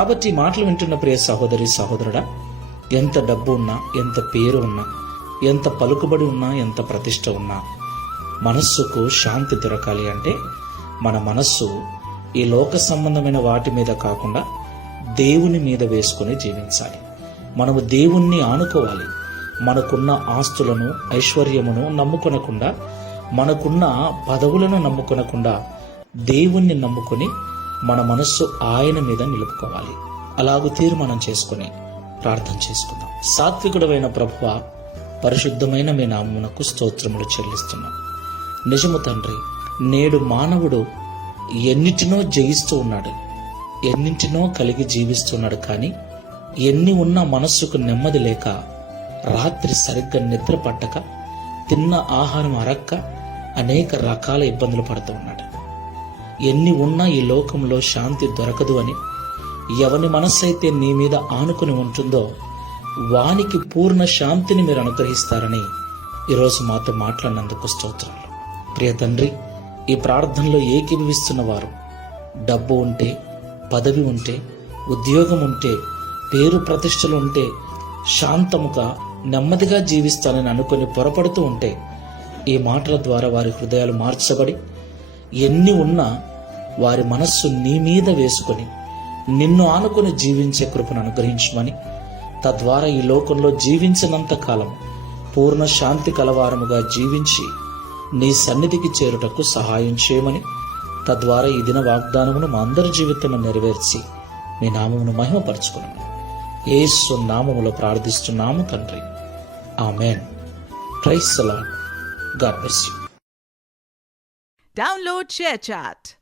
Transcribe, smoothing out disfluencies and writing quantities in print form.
కాబట్టి ఈ మాటలు వింటున్న ప్రియ సహోదరి సహోదరుడా, ఎంత డబ్బు ఉన్నా, ఎంత పేరు ఉన్నా, ఎంత పలుకుబడి ఉన్నా, ఎంత ప్రతిష్ట ఉన్నా, మనస్సుకు శాంతి దొరకాలి అంటే మన మనస్సు ఈ లోక సంబంధమైన వాటి మీద కాకుండా దేవుని మీద వేసుకుని జీవించాలి. మనము దేవుణ్ణి ఆనుకోవాలి. మనకున్న ఆస్తులను, ఐశ్వర్యమును నమ్ముకొనకుండా, మనకున్న పదవులను నమ్ముకొనకుండా దేవుణ్ణి నమ్ముకొని మన మనస్సు ఆయన మీద నిలుపుకోవాలి. అలాగూ తీర్మానం చేసుకుని ప్రార్థన చేసుకుందాం. సాత్వికుడమైన ప్రభువా, పరిశుద్ధమైన మీ నామమునకు స్తోత్రములు చెల్లిస్తున్నాం. నిజము తండ్రి, నేడు మానవుడు ఎన్నిటినో జయిస్తూ ఉన్నాడు, ఎన్నింటినో కలిగి జీవిస్తున్నాడు. కానీ ఎన్ని ఉన్నా మనస్సుకు నెమ్మది లేక, రాత్రి సరిగ్గా నిద్ర పట్టక, తిన్న ఆహారం అరక్క అనేక రకాల ఇబ్బందులు పడుతూ ఉన్నాడు. ఎన్ని ఉన్నా ఈ లోకంలో శాంతి దొరకదు అని, ఎవని మనస్సైతే నీ మీద ఆనుకుని ఉంటుందో వానికి పూర్ణ శాంతిని మీరు అనుగ్రహిస్తారని ఈరోజు మాతో మాట్లాడినందుకు స్తోత్రాలు. ప్రియ తండ్రి, ఈ ప్రార్థనలో ఏకీభవిస్తున్న వారు డబ్బు ఉంటే, పదవి ఉంటే, ఉద్యోగం ఉంటే, పేరు ప్రతిష్టలు ఉంటే, శాంతముగా నెమ్మదిగా జీవిస్తానని అనుకుని పొరపడుతూ ఉంటే, ఈ మాటల ద్వారా వారి హృదయాలు మార్చబడి ఎన్ని ఉన్నా వారి మనస్సు నీ మీద వేసుకొని నిన్ను ఆనుకొని జీవించే కృపను అనుగ్రహించమని, తద్వారా ఈ లోకంలో జీవించినంత కాలం పూర్ణ శాంతి కలవారముగా జీవించి నీ సన్నిధికి చేరుటకు సహాయం చేయమని, తద్వారా ఈ దిన వాగ్దానమును మా అందరి జీవితంలో నెరవేర్చి మీ నామమును మహిమపరచుకున్నాము. యేసు నామములో ప్రార్థిస్తున్నాము తండ్రి, ఆమేన్. Praise the lord. God bless you. Download ShareChat.